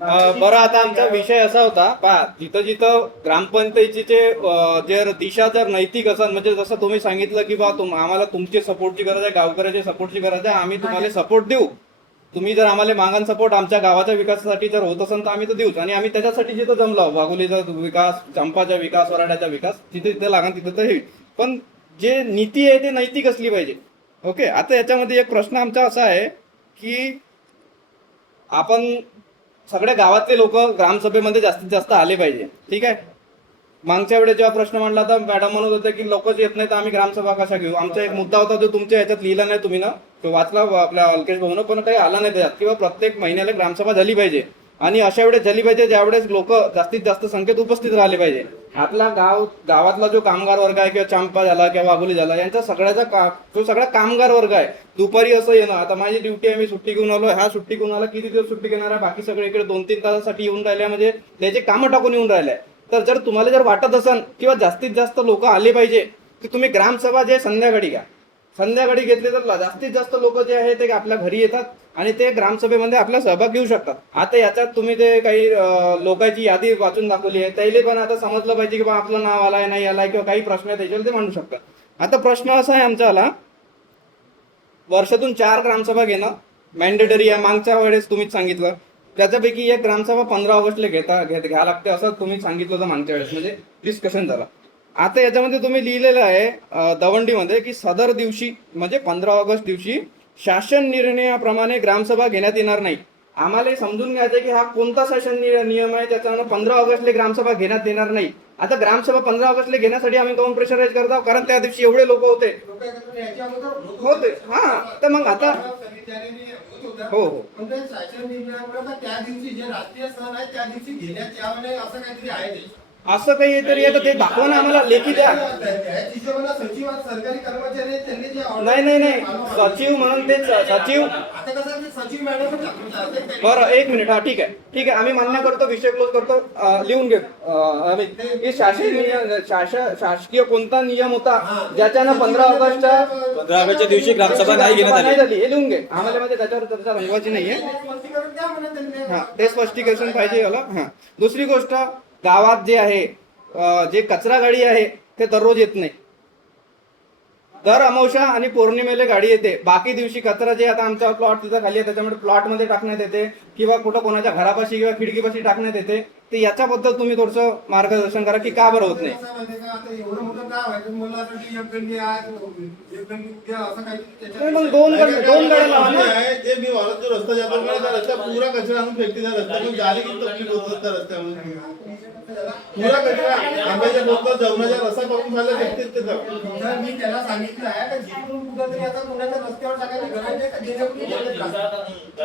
बरं, आता आमचा विषय असा होता पहा, जिथं जिथं ग्रामपंचायतीचे जे दिशा जर नैतिक असेल, म्हणजे जसं तुम्ही सांगितलं की बा आम्हाला तुमची सपोर्टची गरज आहे, गावकऱ्याची सपोर्टची गरज आहे, आम्ही तुम्हाला सपोर्ट देऊ. तुम्ही जर आम्हाला मागान सपोर्ट आमच्या गावाच्या विकासासाठी जर होत असेल तर आम्ही तर देऊच. आणि आम्ही त्याच्यासाठी जिथं जमलो, वाघोलीचा विकास, चंपाचा विकास, वराड्याचा विकास, तिथे तिथे लागण तिथं तर हे. पण जे नीती आहे ते नैतिक असली पाहिजे. ओके, आता याच्यामध्ये एक प्रश्न आमचा असा आहे की आपण सगळ्या गावातले लोक ग्रामसभेमध्ये जास्तीत जास्त आले पाहिजे. ठीक आहे. मागच्या वेळेस जेव्हा प्रश्न मांडला तर मॅडम म्हणत होते की लोकच येत नाही तर आम्ही ग्रामसभा कशा घेऊ. आमचा एक मुद्दा होता जो तुमच्या ह्याच्यात लिहिला नाही तुम्ही ना, तो वाचला आपल्या अलकेश भाऊन, पण काही आला नाही त्याच्यात, किंवा प्रत्येक महिन्याला ग्रामसभा झाली पाहिजे. आणि अशा वेळेस झाली पाहिजे ज्यावेळेस लोक जास्तीत जास्त संख्येत उपस्थित राहिले पाहिजे. आपला गावातला जो कामगार वर्ग आहे, किंवा चांपा झाला किंवा वाघोली झाला, यांचा सगळ्याचा जो सगळा कामगार वर्ग आहे, दुपारी असं येणं. आता माझी ड्युटी आहे, मी सुट्टी घेऊन आलो, हा सुट्टी घेऊन आला, किती दिवस सुट्टी घेणार आहे, बाकी सगळे इकडे 2-3 तासासाठी येऊन राहिले, म्हणजे त्याचे कामं टाकून येऊन राहिले. तर जर तुम्हाला जर वाटत असेल किंवा जास्तीत जास्त लोक आले पाहिजे, तर तुम्ही ग्रामसभा जे संध्याकाळी घ्या. संध्याकाळी घेतले तर जास्तीत जास्त लोक जे आहे ते आपल्या घरी येतात आणि ते ग्रामसभेमध्ये आपला सहभाग घेऊ शकतात. आता याच्यात तुम्ही ते काही लोकांची यादी वाचून दाखवली आहे, त्याला पण आता समजलं पाहिजे की बा आपलं नाव आलाय नाही आलाय, किंवा काही प्रश्न आहे त्याच्यावर ते मांडू शकतात. आता प्रश्न असा आहे आमच्याला, वर्षातून 4 ग्रामसभा घेणं मॅन्डेटरी आहे. मागच्या वेळेस तुम्हीच सांगितलं त्याच्यापैकी एक ग्रामसभा 15 ऑगस्टला घ्या लागते असं तुम्ही सांगितलं होतं मागच्या वेळेस, म्हणजे डिस्कशन झालं. आता याच्यामध्ये तुम्ही लिहिलेलं आहे दवंडीमध्ये की सदर दिवशी म्हणजे 15 ऑगस्ट दिवशी शासन निर्णयाप्रमाणे ग्रामसभा घेण्यात येणार नाही. आम्हाला समजून घ्यायचं की हा कोणता शासन नियम आहे त्याच्यानं 15 ऑगस्टला ग्रामसभा घेण्यात येणार नाही. आता ग्रामसभा 15 ऑगस्टला घेण्यासाठी आम्ही काऊन प्रेशराईज करतो, कारण त्या दिवशी एवढे लोक होते. हा, तर मग आता हो हो त्या दिवशी जे राष्ट्रीय सण आहे त्या दिवशी घेण्यात यावं नाही असं काहीतरी आहे. असं काही तरी येतं, ते दाखवा ना आम्हाला, लेखी द्या. सचिव सरकारी कर्मचारी त्यांनी जे नाही नाही नाही, सचिव म्हणून ते सचिव. आता कसं सचिव मॅडम. बरं, 1 मिनिट. हा, ठीक आहे ठीक आहे, आम्ही मान्य करतो, विषय क्लोज करतो. लिहून घे आम्ही शासकीय कोणता नियम होता ज्याच्यानं 15 ऑगस्टच्या 15 ऑगस्टच्या दिवशी ग्रामसभा नाही घेण्यात झाली, हे लिहून घे आम्हाला, म्हणजे त्याच्यावर चर्चा रंगवायची नाहीये. हा, ते स्पष्टीकरण पाहिजे याला. हा, दुसरी गोष्ट, गावात जे आहे जे कचरा गाडी आहे ते दररोज येत नाही. दर अमावस्या आणि पौर्णिमेला गाडी येते. बाकी दिवशी कचरा जे आता आमचा प्लॉट तिथं खाली आहे त्याच्यामध्ये प्लॉटमध्ये टाकण्यात येते, किंवा कुठं कोणाच्या घरापाशी किंवा खिडकीपाशी टाकण्यात येते. ते याच्याबद्दल तुम्ही थोडंसं मार्गदर्शन करा की का बरं होत नाही. मग दोन गाड्या लावा ना. जे मी वाहन जो रस्ता जातो त्या रस्ता पुरा कचरा आणून फेकते, त्या रस्त्यातून जाली किती तकलीफ होत त्या रस्त्यामध्ये. पुरा कचरा आंब्याच्या बोतल जेवणाच्या रसा करून खायला फेकतेच ते. मी त्याला सांगितलं आहे की जिथून कुठं तरी आता कोणाच्या रस्त्यावर टाकायला गरज आहे का,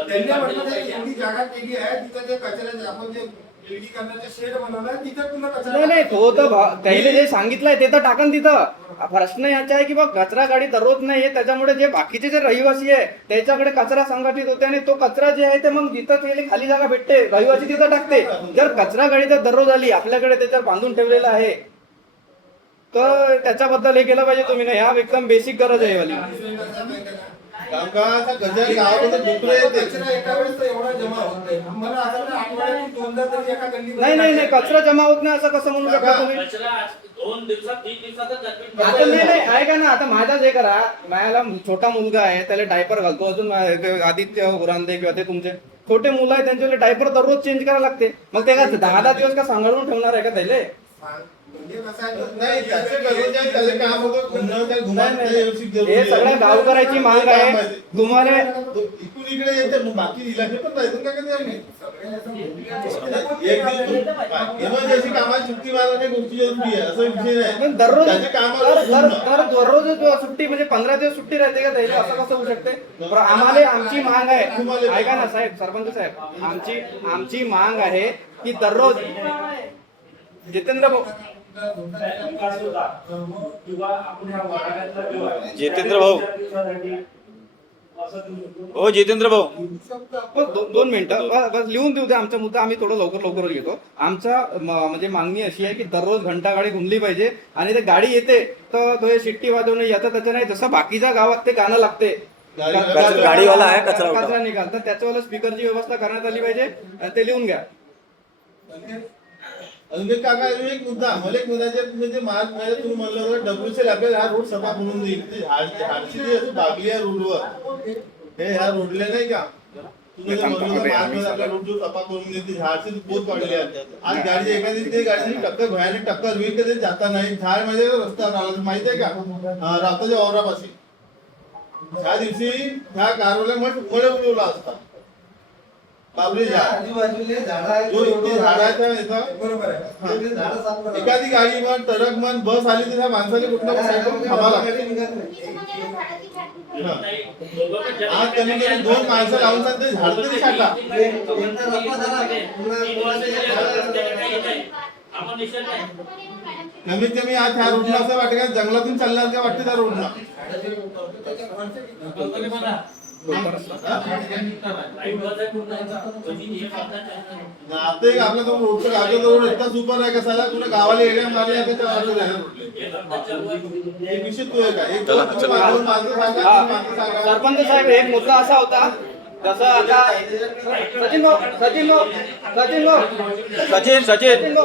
त्यांनी म्हटलं एवढी जागा केली आहे तिथं जे कचऱ्याचे आपण जे शेड बनवलाय तिथे तुला कचरा नाही, तो तर त्याने जे सांगितलंय ते तर टाकन तिथं. प्रश्न याचा आहे की बा कचरा गाडी दररोज नाही आहे, त्याच्यामुळे जे बाकीचे जे रहिवासी आहे त्याच्याकडे कचरा संघटित होते, आणि तो कचरा जे आहे ते मग जिथं खाली जागा भेटते रहिवासी तिथं टाकते. जर कचरा गाडी जर दररोज आली आपल्याकडे त्याच्यावर बांधून ठेवलेलं आहे तर त्याच्याबद्दल हे केलं पाहिजे तुम्ही. नाही, हा एकदम बेसिक गरज आहे वाली. नाही नाही नाही, कचरा जमा होत नाही असं कसं म्हणू शकता तुम्ही. 2 दिवसात 3 दिवसातच आता नाही ऐका ना, आता माझाच हे करा, माझ्याला छोटा मुलगा आहे त्याला डायपर घालतो, अजून आदित्य उरांदे किंवा ते तुमचे छोटे मुलं आहे त्यांच्याकडे डायपर दररोज चेंज करायला लागते. मग ते का 10-10 दिवस का सांभाळून ठेवणार आहे का त्याला. हे सगळ्या गावकऱ्याची मांग आहे. तुम्हाला इकडे येते बाकी इलाके पण राहतो का इमर्जन्सी कामाला सुट्टी मारा नाही गोष्टी जरुरी आहे असं विषय नाही. दररोज सुट्टी म्हणजे 15 दिवस सुट्टी राहते का त्याला, असं कसं होऊ शकते. आम्हाला आमची मांग आहे, ऐका ना साहेब, सरपंच साहेब, आमची मांग आहे की दररोज जितेंद्र भाऊ जितेंद्र भाऊ हो जितेंद्र भाऊ 2 मिनिटं बस लिहून देऊ द्या आमचा मुद्दा. आम्ही थोडं लवकर घेतो. आमचा म्हणजे मागणी अशी आहे की दररोज घंटा गाडी घुमली पाहिजे, आणि ते गाडी येते तर तो शिट्टी वाजवणं याचं त्याचं नाही, जसं बाकीच्या गावात ते गाणं लागते गाडीवाला आहे, कचरा उठव. कचरा निकाल, तर त्याच्यावाला स्पीकरची व्यवस्था करण्यात आली पाहिजे आणि ते लिहून घ्या. अजून एक काका एक मुद्दा मला एक मुद्दा म्हणजे मार्च मध्ये तुम्ही म्हणलं होतं WCL आपल्याला हा रोड सफा करून देईल ती झाडची जी अशी बागली आहे रोडवर हे ह्या रोडले नाही का तुम्ही जे म्हणलं होतं मार्च मध्ये आपला रोड जो सफा करून देईल ती झाडची बहुत वाढली आहे. आज गाडी एखादी ते गाडीची टक्कर भयानक टक्कर होईल कधी जाता नाही झाड म्हणजे रस्त्यावर आला माहिती आहे का राताच्या वावरापाशी त्या दिवशी ह्या कारवाला मठ उडवला असता बाबरी झाड आजूबाजूले झाडं आहेत. जो इतके झाड आहेत ना इथं बरोबर आहे. ते झाडं साफ करा. एखादी गाडी म्हण ट्रक म्हण बस आली तर त्या माणसाने कुठल्या साईडवर थांबा लागते निघत नाही. आज कमी कमी 2 माणसं लावून सांगते झाड तरी काढला यांचा रस्ता झाला. कमीत कमी आज ह्या रोडला असं वाटतं का जंगलातून चालणार का वाटतं त्या रोडला आता एक आपला तो रोडचा गाडीचा रोड इतका सुपर आहे कसाला तुला गावाला एरिया मारली आहे त्याच्या वाटत रोडले एक विषय तू आहे का एक दोन माणसं सांगा हा. माणसं सांगा सरपंच साहेब, एक मुद्दा असा होता जसं आता सचिन भाऊ सचिन भाऊ सचिन भाऊ सचिन सचिन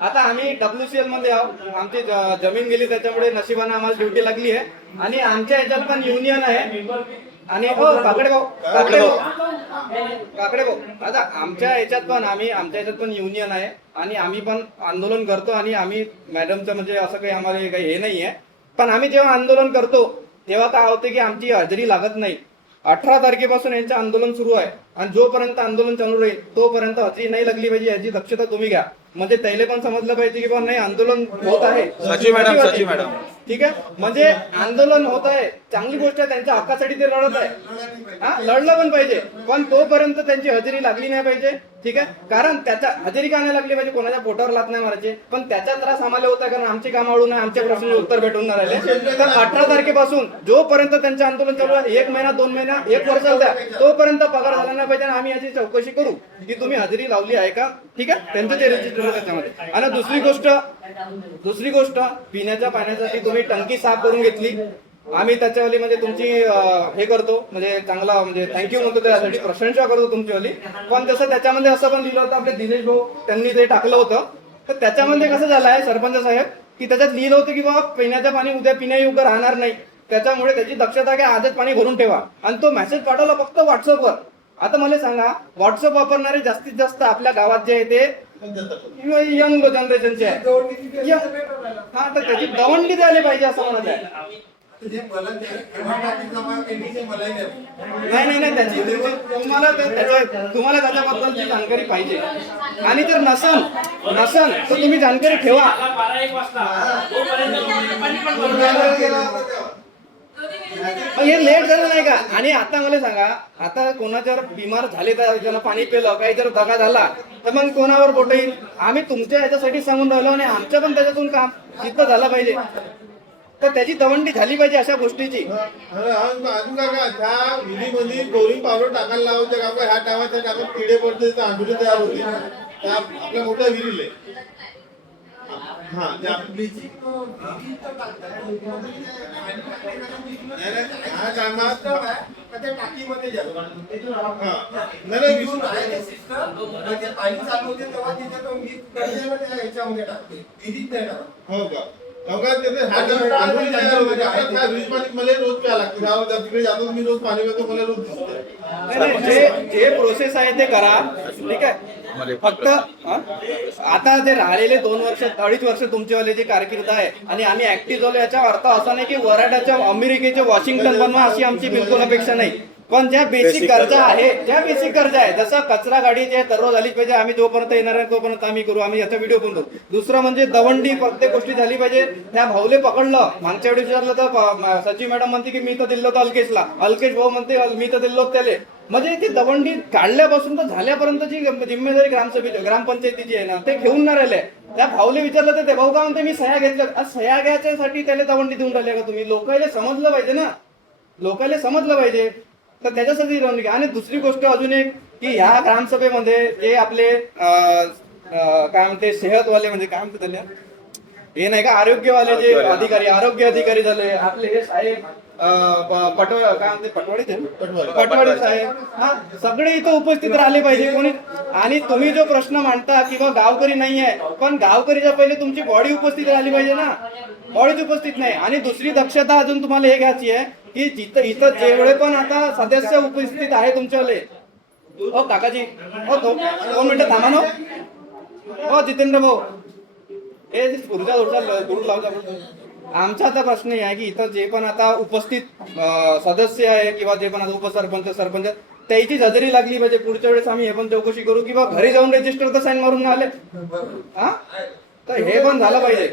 आता आम्ही WCL मध्ये आहोत. आमची जमीन गेली त्याच्यामुळे नशिबाने आम्हाला ड्युटी लागली आहे आणि आमच्या ह्याच्यात पण युनियन आहे आणि हो काकडे भाऊ आता आमच्या ह्याच्यात पण युनियन आहे आणि आम्ही पण आंदोलन करतो आणि आम्ही मॅडमचं म्हणजे असं काही आम्हाला काही हे नाही आहे. पण आम्ही जेव्हा आंदोलन करतो तेव्हा काय होते की आमची हजेरी लागत नाही. 18 तारखेपासून यांचं आंदोलन सुरू आहे आणि जोपर्यंत आंदोलन चालू राहील तोपर्यंत हजेरी नाही लागली पाहिजे याची दक्षता तुम्ही घ्या. म्हणजे त्याला पण समजलं पाहिजे की बाबा नाही आंदोलन होत आहे. सचिव मॅडम ठीक आहे, म्हणजे आंदोलन होत आहे चांगली गोष्ट आहे, त्यांच्या हक्कासाठी ते लढत आहे. हा, लढलं पण पाहिजे पण तोपर्यंत त्यांची हजेरी लागली नाही पाहिजे. ठीक आहे, कारण त्याच्या हजेरी का नाही लागली पाहिजे, कोणाच्या पोटावर लात नाही मारायचे, पण त्याचा त्रास आम्हाला होता कारण आमची काम अडून आहे, आमच्या प्रश्नाचे उत्तर भेटून नाही राहिले. तर 18 तारखेपासून जोपर्यंत त्यांचं आंदोलन चालू आहे 1 महिना 2 महिना 1 वर्ष द्या तोपर्यंत पगार झाला नाही पाहिजे आणि आम्ही याची चौकशी करू की तुम्ही हजेरी लावली आहे का. ठीक आहे, त्यांचं ते रजिस्टर त्याच्यामध्ये. आणि दुसरी गोष्ट पिण्याच्या पाण्यासाठी तुम्ही टंकी साफ करून घेतली. आम्ही त्याच्यावाली म्हणजे तुमची हे करतो म्हणजे चांगला म्हणजे थँक्यू म्हणतो त्यासाठी प्रशंसा करतो तुमच्यावाली. पण तसं त्याच्यामध्ये असं पण लिहिलं होतं आपले दिनेश भाऊ त्यांनी ते टाकलं होतं. तर त्याच्यामध्ये कसं झालं आहे सरपंच साहेब की त्याच्यात लिहिलं होतं की बाबा पिण्याचं पाणी उद्या पिण्यायोग्य राहणार नाही, त्याच्यामुळे त्याची दक्षता घ्या, आजच पाणी भरून ठेवा. आणि तो मेसेज पाठवला फक्त व्हॉट्सअपवर. आता मला सांगा व्हॉट्सअप वापरणारे जास्तीत जास्त आपल्या गावात जे आहे ते यंग जनरेशनचे आहे. हा, तर त्याची दवंडी द्यायला पाहिजे असं म्हणत आहे. नाही त्याची तुम्हाला त्याच्याबद्दलची जानकारी पाहिजे आणि जर नसन तर तुम्ही जानकारी ठेवा. हे लेट झालं नाही का. आणि आता मला सांगा आता कोणाच्या बिमार झाले तर ज्याला पाणी पिलं काही जर दगा झाला तर मग कोणावर बोट येईल. आम्ही तुमच्या याच्यासाठी सांगून राहिलो आणि आमच्या पण त्याच्यातून काम सिद्ध झालं पाहिजे. तर त्याची दवंडी झाली पाहिजे अशा गोष्टीची. अजून काय त्या विहिरीमध्ये बोरिंग पावडर टाकायला लावायचं का ह्या टायमाच्या टाकात किडे पडते आंबुले तयार होते त्या आपल्या मोठ्या विहिरीले. हा ह्या टायमात टाकीमध्ये जातो. नाही विसरून आहे ते system. म्हणजे पाणी चालू होते तेव्हा तिथे तो मीठ कढईला त्या ह्याच्यामध्ये टाकते. विहिरीत नाही टाकत. हो का आंबोली तयार होते आपल्या फ्रीज पाणी मला रोज प्यायला लागतं. तिकडे जातो मी रोज पाणी पितो मला रोज दिसतं. जे प्रोसेस आहे ते करा. ठीक आहे, फक्त आता जे राहिलेले 2 वर्ष 2.5 वर्ष तुमच्यावाले जे कारकीर्द आहे आणि आम्ही ऍक्टिव्ह झालो याचा अर्थ असा नाही की वराडाच्या अमेरिकेचे वॉशिंग्टन बनवा अशी आमची बिलकुल अपेक्षा नाही. पण ज्या बेसिक गरजा आहे जसं कचरा गाडी जे दररोज झालीच पाहिजे. आम्ही जोपर्यंत येणार आहे तोपर्यंत आम्ही करू. आम्ही याचा व्हिडिओ पण करू. दुसरं म्हणजे दवंडी प्रत्येक गोष्टी झाली पाहिजे. त्या भाऊले पकडलं मागच्या वेळी विचारलं तर सचिव मॅडम म्हणते की मी तर दिलं होतं अल्केशला, अल्केश भाऊ म्हणते मी तर दिलं होतं त्याले. म्हणजे ती दवंडी काढल्यापासून तर झाल्यापर्यंतची जिम्मेदारी ग्रामपंचायतीची आहे ना ते घेऊन नाही राहिले. त्या भाऊले विचारलं तर ते भाऊ का म्हणते मी सह्या घेतल्या. सह्या घ्यायच्यासाठी त्याला दवंडी देऊन राहिले का तुम्ही. लोकांना समजलं पाहिजे ना, लोकांना समजलं पाहिजे. तर त्याच्यासाठी दवंडी. आणि दुसरी गोष्ट अजून एक की ह्या ग्रामसभेमध्ये जे आपले काय म्हणते सेहतवाले म्हणजे काय म्हणते त्याला हे नाही का आरोग्यवाले जे अधिकारी आरोग्य अधिकारी झाले आपले हे साहेब काय म्हणते पटवाडीचे ना? पटवाडी. पटवाडी साहेब हा सगळे इथं उपस्थित राहिले पाहिजे कोणी. आणि तुम्ही जो प्रश्न मांडता किंवा गावकरी नाही आहे, पण गावकरीच्या पहिले तुमची बॉडी उपस्थित राहिली पाहिजे ना. बॉडीच उपस्थित नाही. आणि दुसरी दक्षता अजून तुम्हाला हे घ्यायची आहे की जिथं इथं जेवढे पण आता सदस्य उपस्थित आहे तुमच्यावाले, हो काकाजी, हो 2 मिनिटं थांबा ना. हो जितेंद्र भाऊ, हे पुढचा गुरु लावला. आमचा आता प्रश्न हे आहे की इथं जे पण आता उपस्थित सदस्य आहे किंवा जे पण आता उपसरपंच सरपंच त्याची हजेरी लागली पाहिजे. पुढच्या वेळेस आम्ही हे पण चौकशी करू किंवा घरी जाऊन रजिस्टर तर साईन मारून आले हा, तर हे पण झालं पाहिजे.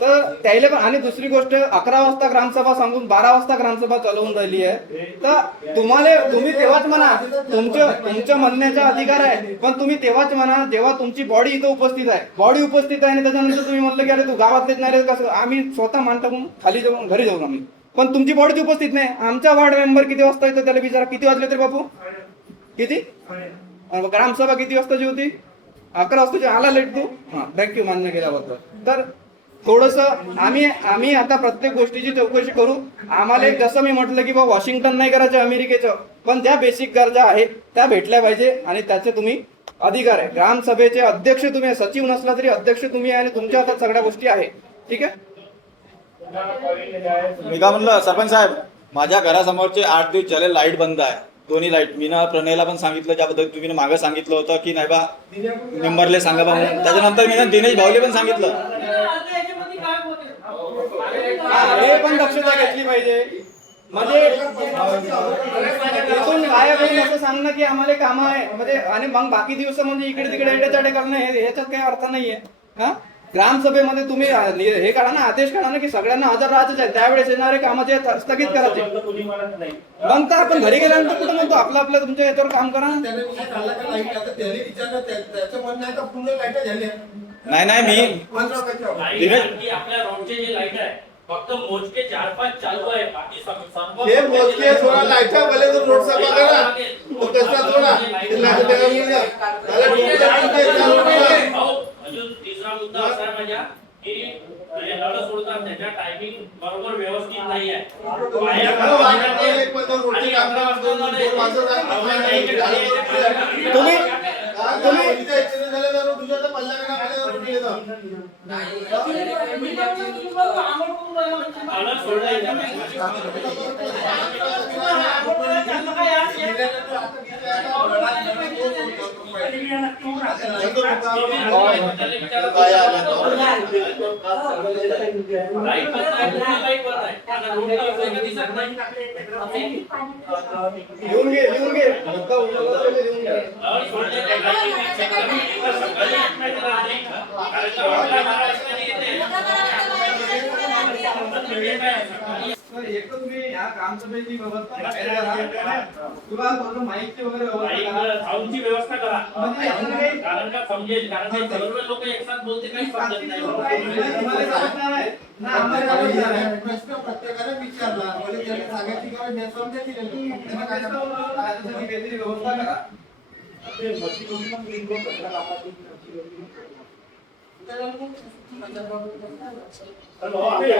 तर त्याला पण. आणि दुसरी गोष्ट 11 वाजता ग्रामसभा सांगून 12 वाजता ग्रामसभा चालवून राहिली आहे. तर तुम्ही तेव्हाच म्हणा, तुमच्या म्हणण्याचा अधिकार आहे, पण तुम्ही तेव्हाच म्हणा जेव्हा तुमची बॉडी इथं उपस्थित आहे. बॉडी उपस्थित आहे आणि त्याच्यानंतर तुम्ही म्हटलं की अरे तू गावातलेच नाही रे, कसं आम्ही स्वतः मानतो म्हणून खाली जाऊन घरी जाऊन आम्ही, पण तुमची बॉडी उपस्थित नाही. आमचा वार्ड मेंबर किती वाजता येतो त्याला विचारा. किती वाजले तरी बापू किती? ग्रामसभा किती वाजताची होती? 11 वाजताची. आला लेट तू. हा थँक्यू मान्य केल्याबद्दल. तर थोडस आम्ही आता प्रत्येक गोष्टीची चौकशी करू. आम्हाला एक जसं मी म्हटलं की बाबा वॉशिंग्टन नाही करायचं अमेरिकेचं, पण ज्या बेसिक गरजा आहेत त्या भेटल्या पाहिजे आणि त्याचे तुम्ही अधिकार आहे. ग्रामसभेचे अध्यक्ष तुम्ही, सचिव नसला तरी अध्यक्ष तुम्ही आहे आणि तुमच्या हातात सगळ्या गोष्टी आहे. ठीक आहे. मी काय म्हणलं सरपंच साहेब, माझ्या घरासमोरचे 8 दिवस झाले लाईट बंद आहे. दोन्ही लाईट. मी ना प्रणयला पण सांगितलं, ज्याबद्दल तुम्ही मागे सांगितलं होतं की नाही बा मेंबरले सांगा बा म्हणून. त्याच्यानंतर मी ना दिनेश भाऊले पण सांगितलं. हे पण दक्षता घेतली पाहिजे. म्हणजे इथून गायब होऊन असं सांगणं की आम्हाला काम आहे म्हणजे, आणि मग बाकी दिवस म्हणजे इकडे तिकडे एडेचाडे करणं ह्याच्यात काही अर्थ नाहीये. हा ग्रामसभेमध्ये तुम्ही हे काढा ना, आदेश काढा ना की सगळ्यांना हजर राहायचं आहे. त्यावेळेस येणारे कामाचे स्थगित करायचे. मग तर आपण घरी गेल्यानंतर कुठं म्हणतो आपलं आपलं तुमच्या याच्यावर काम करा. त्याने विषय काढला का लाईट आता त्याने विचारलं त्याचं म्हणणं आहे का पूर्ण लाईट झाल्या नाही मी 15 पैशावर. लाईट आपल्या रोडचे जे लाईट आहे फक्त मोजके 4-5 चालू आहे. बाकी सर्व हे मोजके थोडा लाईटचा भले तो रोड साफ करा. तो कसा थोडा ते लाईट द्यायला मिळणार. त्याला डोक्यात ते चालू करा. भाऊ, अजून तिसरा मुद्दा असा आहे माझ्या की जे नळ सोडतात त्याच्या टायमिंग बरोबर व्यवस्थित नाही आहे. एक पण दोन रोडचे काम करा. दोन वाजत तुम्ही तुझ्या पल्ला करा रोडले जाऊ. नळ सोडायच्या लाईट बंद आहे, लाईट बंद आहे. आता रोडला असं दिसत नाही. लिहून घे मुद्दा उचलला तर लिहून घे. नळ सोडण्याच्या टायमिंगपेक्षा सकाळी उठण्याचं राहते. कारण का रोडला महाराष्ट्राने येते. तर एक तर तुम्ही या ग्रामसभेची व्यवस्था करा किंवा थोडं माईकची वगैरे व्यवस्था करा. साऊंडची व्यवस्था करा. म्हणजे असं काही कारण का समजेल, कारण ते सर्व लोक एकसाथ बोलते काही समजत नाही. तुम्हाला समजणार आहे ना, आम्हाला समजणार आहे. प्रश्न प्रत्येकाने विचारला म्हणजे त्याने सांगायची गरज नाही. समजा मग त्याच्यासाठी काहीतरी व्यवस्था करा. ती